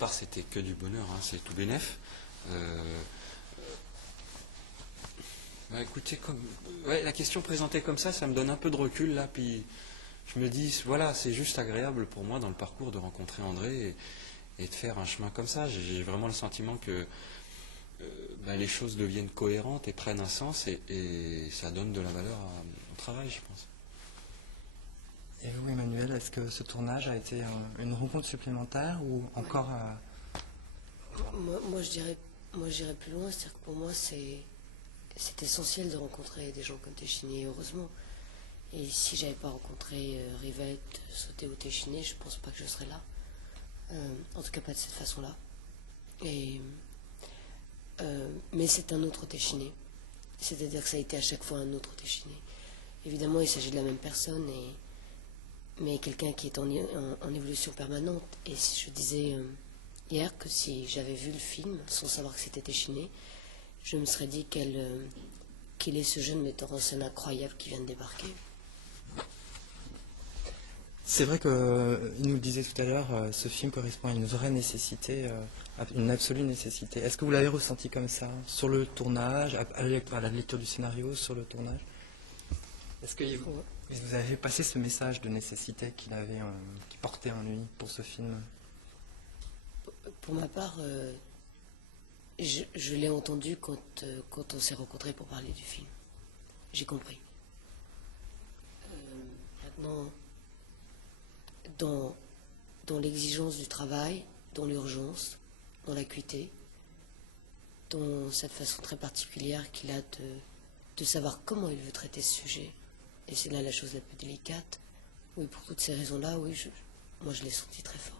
part, c'était que du bonheur, hein, c'est tout bénef. Écoutez, la question présentée comme ça me donne un peu de recul là, puis je me dis, voilà, c'est juste agréable pour moi dans le parcours de rencontrer André et de faire un chemin comme ça. J'ai vraiment le sentiment que les choses deviennent cohérentes et prennent un sens et ça donne de la valeur au travail, je pense. Et vous, Emmanuel, est-ce que ce tournage a été une rencontre supplémentaire ou encore... Moi, je dirais plus loin, c'est-à-dire que pour moi, c'est essentiel de rencontrer des gens comme Téchiné, heureusement. Et si j'avais pas rencontré Rivette, Sauté ou Téchiné, je pense pas que je serais là. En tout cas, pas de cette façon-là. Mais c'est un autre Téchiné. C'est-à-dire que ça a été à chaque fois un autre Téchiné. Évidemment, il s'agit de la même personne, mais quelqu'un qui est en évolution permanente. Et si je disais hier que si j'avais vu le film, sans savoir que c'était Téchiné, je me serais dit qu'il est ce jeune metteur en scène incroyable qui vient de débarquer. C'est vrai qu'il nous le disait tout à l'heure, ce film correspond à une vraie nécessité, à une absolue nécessité. Est-ce que vous l'avez ressenti comme ça, sur le tournage, à la lecture du scénario, sur le tournage? Est-ce que vous avez passé ce message de nécessité qui portait en lui pour ce film? Pour ma part, je l'ai entendu quand on s'est rencontrés pour parler du film. J'ai compris. Maintenant, dans l'exigence du travail, dans l'urgence, dans l'acuité, dans cette façon très particulière qu'il a de savoir comment il veut traiter ce sujet. Et c'est là la chose la plus délicate. Oui, pour toutes ces raisons-là, oui, moi je l'ai senti très fort.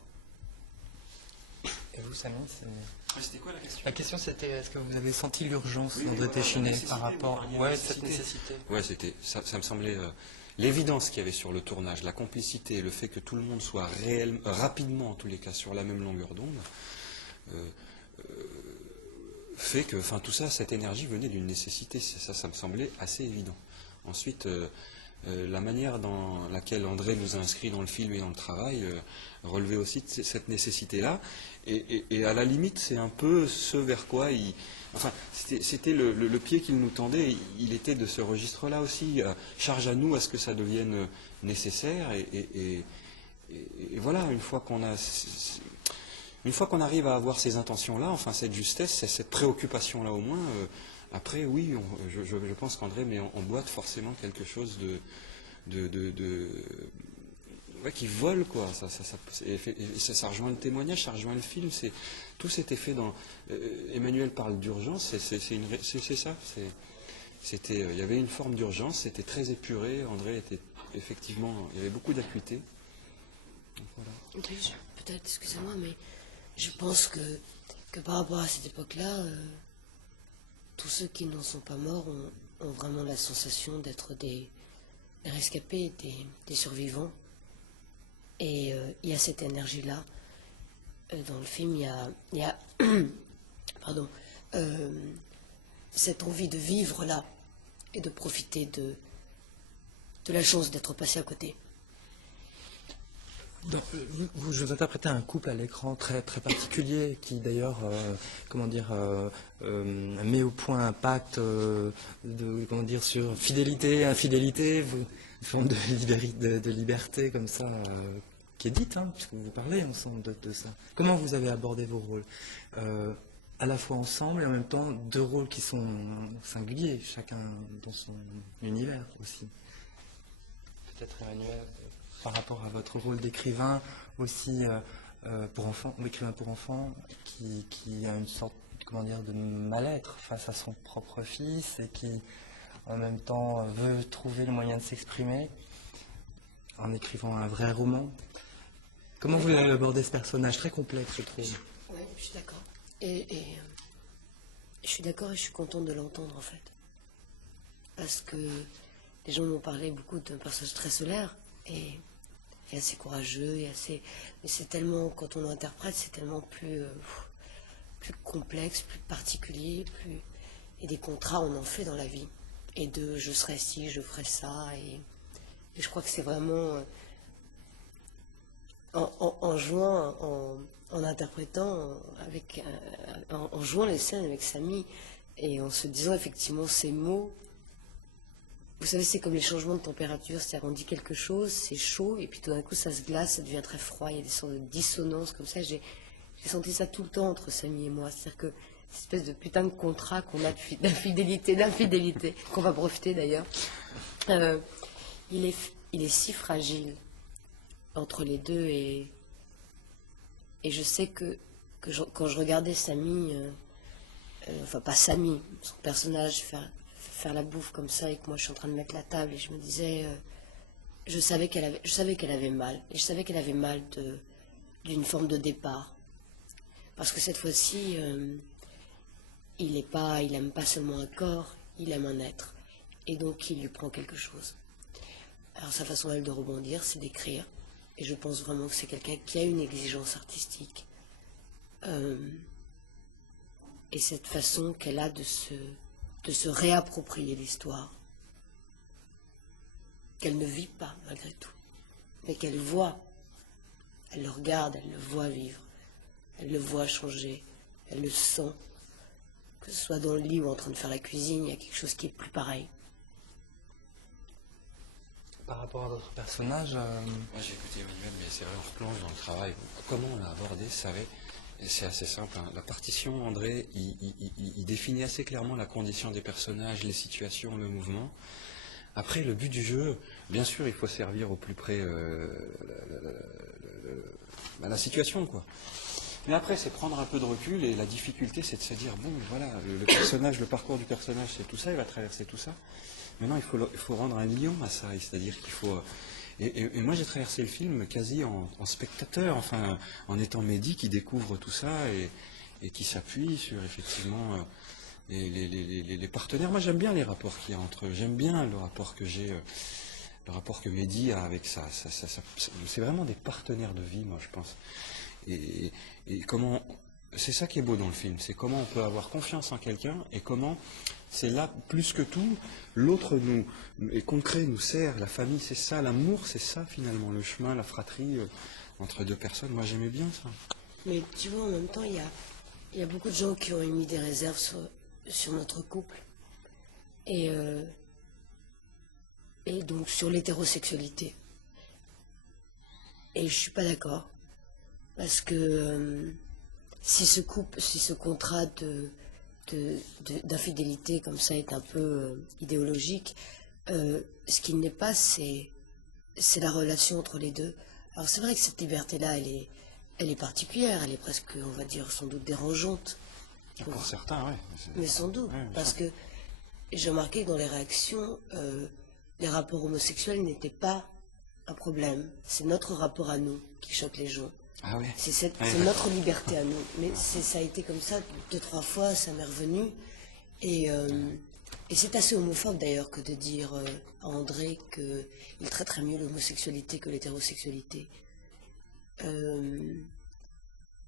Et vous, Samy, c'était quoi la question? La question c'était, est-ce que vous avez senti l'urgence d'André Téchiné par rapport à cette nécessité? Ouais, ça me semblait l'évidence qu'il y avait sur le tournage, la complicité, le fait que tout le monde soit rapidement, en tous les cas, sur la même longueur d'onde, fait que, tout ça, cette énergie venait d'une nécessité. Ça me semblait assez évident. Ensuite, la manière dans laquelle André nous a inscrits dans le film et dans le travail relevait aussi de cette nécessité-là. Et à la limite, c'est un peu ce vers quoi c'était le pied qu'il nous tendait. Il était de ce registre-là aussi. Charge à nous à ce que ça devienne nécessaire. Et voilà, une fois qu'on arrive à avoir ces intentions-là, cette justesse, cette préoccupation-là au moins, après, oui, je pense qu'André met en boîte forcément quelque chose qui vole, quoi. Ça rejoint le témoignage, ça rejoint le film. Tout s'était fait dans... Emmanuel parle d'urgence, c'est ça. Il y avait une forme d'urgence, c'était très épuré. André était effectivement... Il y avait beaucoup d'acuité. Voilà. Peut-être, excusez-moi, mais je pense que par rapport à cette époque-là... tous ceux qui n'en sont pas morts ont vraiment la sensation d'être des rescapés, des survivants. Et il y a cette énergie-là. Dans le film, il y a pardon, cette envie de vivre là et de profiter de la chance d'être passé à côté. Vous interprétez un couple à l'écran très, très particulier qui d'ailleurs met au point un pacte sur fidélité, infidélité, forme de liberté comme ça qui est dite, puisque vous parlez ensemble de ça. Comment vous avez abordé vos rôles à la fois ensemble et en même temps deux rôles qui sont singuliers, chacun dans son univers aussi. Peut-être Emmanuel, par rapport à votre rôle d'écrivain aussi écrivain pour enfants, qui a une sorte de mal-être face à son propre fils et qui en même temps veut trouver le moyen de s'exprimer en écrivant un vrai roman. Comment vous avez abordé ce personnage très complexe, je trouve? Oui, je suis d'accord. Et je suis d'accord et je suis contente de l'entendre en fait. Parce que les gens m'ont parlé beaucoup d'un personnage très solaire et assez courageux mais c'est tellement, quand on l'interprète, c'est tellement plus complexe, plus particulier, et des contrats on en fait dans la vie. Et je serai ci, je ferai ça, et je crois que c'est vraiment en jouant, en interprétant, en jouant les scènes avec Samy, et en se disant effectivement ces mots. Vous savez, c'est comme les changements de température, c'est-à-dire on dit quelque chose, c'est chaud, et puis tout d'un coup ça se glace, ça devient très froid, il y a des sortes de dissonances comme ça. J'ai senti ça tout le temps entre Samy et moi, c'est-à-dire que cette espèce de putain de contrat qu'on a d'infidélité, qu'on va profiter d'ailleurs, il est si fragile entre les deux, et je sais que quand je regardais Samy, enfin pas Samy, son personnage faire la bouffe comme ça, et que moi je suis en train de mettre la table, et je me disais, je savais qu'elle avait mal, et je savais qu'elle avait mal d'une forme de départ, parce que cette fois-ci, il aime pas seulement un corps, il aime un être, et donc il lui prend quelque chose. Alors sa façon à elle de rebondir, c'est d'écrire, et je pense vraiment que c'est quelqu'un qui a une exigence artistique, et cette façon qu'elle a de se réapproprier l'histoire, qu'elle ne vit pas malgré tout, mais qu'elle voit, elle le regarde, elle le voit vivre, elle le voit changer, elle le sent, que ce soit dans le lit ou en train de faire la cuisine, il y a quelque chose qui est plus pareil. Par rapport à d'autres personnages, Moi j'ai écouté Emmanuel, mais c'est vrai, on replonge dans le travail. Comment on l'a abordé, c'est assez simple, hein. La partition, André, il définit assez clairement la condition des personnages, les situations, le mouvement. Après, le but du jeu, bien sûr, il faut servir au plus près la situation, quoi. Mais après, c'est prendre un peu de recul, et la difficulté, c'est de se dire, bon, voilà, le personnage, le parcours du personnage, c'est tout ça, il va traverser tout ça. Maintenant, il faut rendre un lion à ça, c'est-à-dire qu'il faut... Et moi, j'ai traversé le film quasi en spectateur, enfin, en étant Mehdi qui découvre tout ça et qui s'appuie sur, effectivement, les partenaires. Moi, j'aime bien les rapports qu'il y a entre eux. J'aime bien le rapport que j'ai, le rapport que Mehdi a avec ça. C'est vraiment des partenaires de vie, moi, je pense. Et comment... C'est ça qui est beau dans le film, c'est comment on peut avoir confiance en quelqu'un, et comment, c'est là, plus que tout, l'autre est concret, nous sert, la famille, c'est ça, l'amour, c'est ça finalement, le chemin, la fratrie entre deux personnes. Moi j'aimais bien ça. Mais tu vois, en même temps, il y a beaucoup de gens qui ont émis des réserves sur notre couple, et donc sur l'hétérosexualité. Et je suis pas d'accord, parce que... si ce contrat d'infidélité comme ça est un peu idéologique, ce qu'il n'est pas, c'est la relation entre les deux. Alors c'est vrai que cette liberté-là, elle est particulière, elle est presque, on va dire, sans doute dérangeante. Pour certains, oui. Mais sans doute, Ouais, parce que j'ai remarqué que dans les réactions, les rapports homosexuels n'étaient pas un problème. C'est notre rapport à nous qui choque les gens. Ah ouais. C'est notre liberté à nous. Mais ça a été comme ça 2-3 fois, ça m'est revenu. Et c'est assez homophobe d'ailleurs que de dire à André qu'il traiterait mieux l'homosexualité que l'hétérosexualité.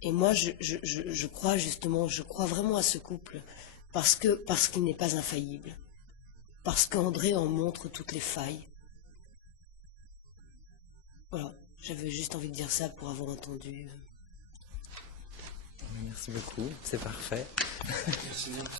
Et moi, je crois justement, je crois vraiment à ce couple parce qu'il n'est pas infaillible. Parce qu'André en montre toutes les failles. Voilà. J'avais juste envie de dire ça pour avoir entendu. merci beaucoup, c'est parfait. Merci bien.